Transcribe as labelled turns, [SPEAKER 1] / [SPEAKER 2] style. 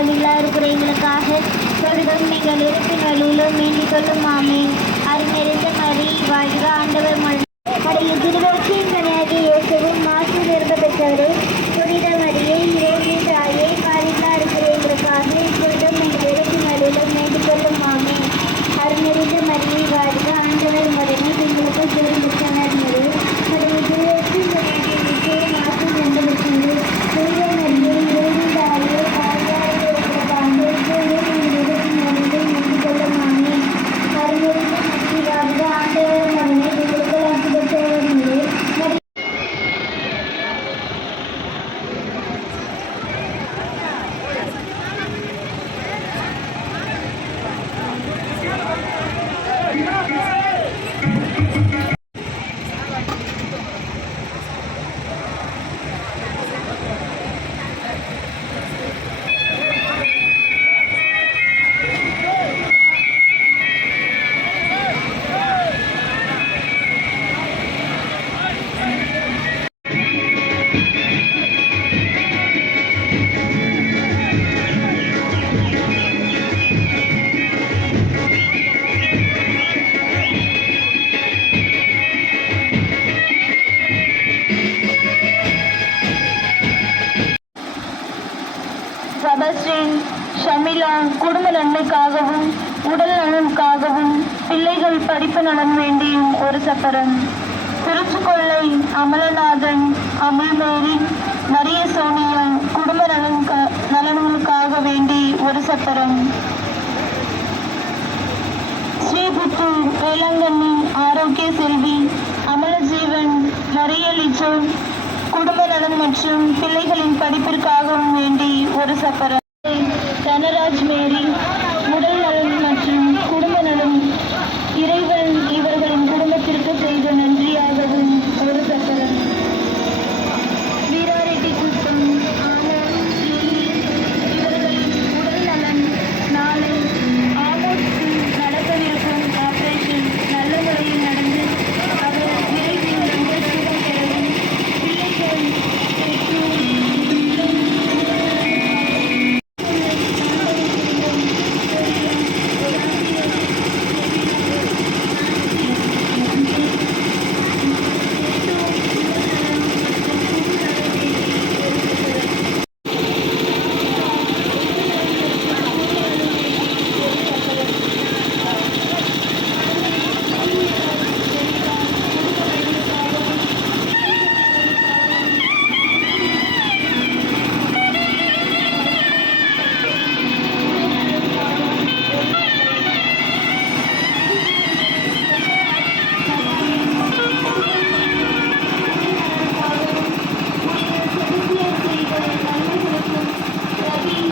[SPEAKER 1] இருக்கிற எங்களுக்காக சொல்லும் நீங்கள் இருப்பின் வழியிலும் வேண்டிக் கொள்ளும் ஆமே அறிஞரிந்த மறி வாழ்க ஆண்டவர் மழை அடைய திருவச்சியின் கனியாகி இயேசுவும் மாசு விரும்ப பெற்றவரே புனித மரியை இறைவனின் தாயே பாரிலா இருக்கிற எங்களுக்காக நீங்கள் இருப்பின் வழியிலும் வேண்டிக் கொள்ளும் ஆமே அறிஞரித்த மரியை வாழ்க ஆண்டவர் மகனே எங்களுக்கு
[SPEAKER 2] திரும்ப ஷமிலா குடும்ப நன்மைக்காகவும் உடல் நலனுக்காகவும் பிள்ளைகள் படிப்பு நலன் வேண்டியும் ஒரு சக்கரம். திருச்சிக்கொள்ளை அமலநாதன் அமுல்மேரி மரிய சோனியா குடும்ப நலன் நலன்களுக்காக வேண்டி ஒரு சக்கரம். ஸ்ரீபுத்தூர் வேளாங்கண்ணி ஆரோக்கிய செல்வி அமலஜீவன் மரியலிஜோ குடும்ப நலன் மற்றும் பிள்ளைகளின் படிப்பிற்காகவும் வேண்டி ஒரு சக்கரம். That's my